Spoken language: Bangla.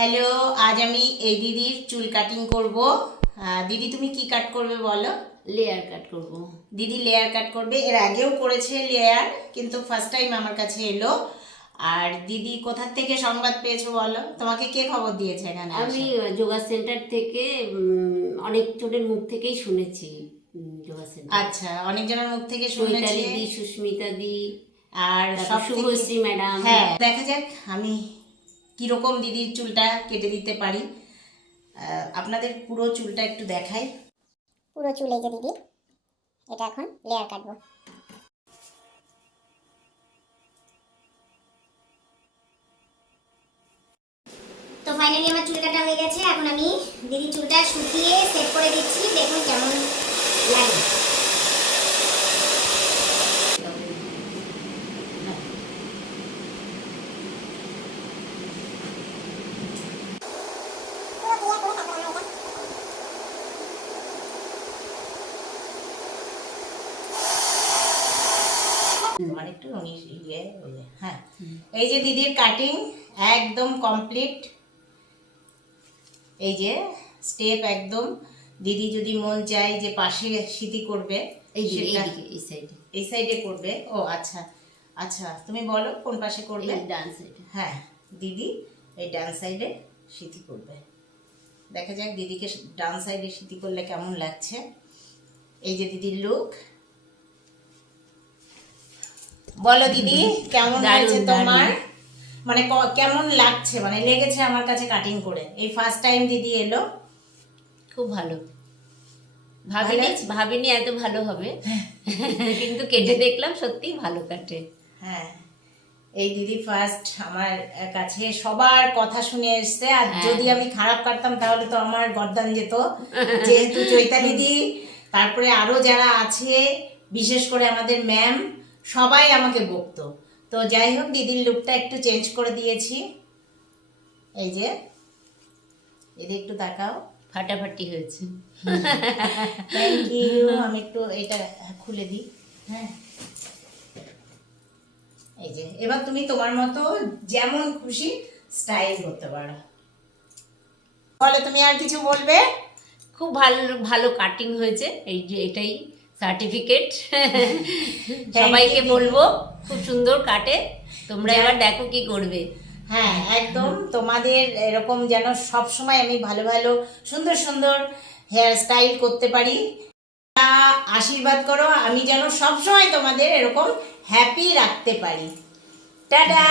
হ্যালো, আজ আমি এই দিদির চুল কাটিং করব। দিদি তুমি কি কাট করবে বলো? লেয়ার কাট করব। দিদি লেয়ার কাট করবে, এর আগেও করেছে লেয়ার, কিন্তু ফার্স্ট টাইম আমার কাছে এলো। আর দিদি কোথা থেকে সংবাদ পেয়েছো বলো? তোমাকে কে খবর দিয়েছে এখানে আমি আসার? যোগা সেন্টার থেকে অনেক জনের মুখ থেকেই শুনেছি। যোগা সেন্টার আচ্ছা, অনেকজনের মুখ থেকে শুনেছি। চৈতালি দি, সুস্মিতা দি, আর তারপর সব থেকে শুভশ্রী ম্যাডাম। হ্যাঁ, দেখা যাক আমি কিরকম দিদির চুলটা কেটে দিতে পারি। আপনাদের পুরো চুলটা একটু দেখাই। পুরো চুল এই যে দিদি, এটা এখন লেয়ার কাটবো। তো ফাইনালি আমার চুল কাটা হয়ে গেছে। এখন আমি দিদি চুলটা শুকিয়ে সেট করে দিচ্ছি, দেখুন কেমন লাগে। মানে একটু হ্যাঁ, এই যে দিদির কাটিং একদম কমপ্লিট। এই যে স্টেপ একদম, দিদি যদি মন চায় যে পাশে সিঁথি করবে এই সাইডে এই সাইডে করবে। ও আচ্ছা আচ্ছা, তুমি বলো কোন পাশে করবে? ডান সাইডে। হ্যাঁ, দিদি এই ডান সাইডে সিঁথি করবে। দেখা যাক দিদিকে ডান সাইডে সিঁথি করলে কেমন লাগছে। এই যে দিদির লুক, বলো দিদি কেমন লাগছে তোমার? মানে কেমন লাগছে, মানে লেগেছে আমার কাছে কাটিং করে? এই ফার্স্ট টাইম দিদি এলো। খুব ভালো। ভাবিনি এত ভালো হবে, কিন্তু কেটে দেখলাম সত্যি ভালো কাটে। হ্যাঁ, এই দিদি ফার্স্ট আমার কাছে সবার কথা শুনে এসছে। আর যদি আমি খারাপ কাটতাম তাহলে তো আমার গর্দান যেত, যেহেতু চৈতালি দি, তারপরে আরো যারা আছে, বিশেষ করে আমাদের ম্যাম, সবাই আমাকে বকতো। তো যাই হোক, দিদির লুকটা একটু চেঞ্জ করে দিয়েছি। এই যে এদিকে একটু তাকাও, ফাটাফাটি হয়েছে। Thank you. আমি একটু এটা খুলে দিই। হ্যাঁ, এই যে এবার তুমি তোমার মতো যেমন খুশি স্টাইল করতে পারো। বলে তুমি আর কিছু বলবে? খুব ভালো ভালো কাটিং হয়েছে, এই যে এটাই সার্টিফিকেট। সবাইকে বলবো খুব সুন্দর কাটে, তোমরা এবার দেখো কি করবে। হ্যাঁ, একদম তোমাদের এরকম যেন সব সময় আমি ভালো ভালো সুন্দর সুন্দর হেয়ার স্টাইল করতে পারি। আশীর্বাদ করো, আমি যেন সব সময় তোমাদের এরকম হ্যাপি রাখতে পারি। টাটা।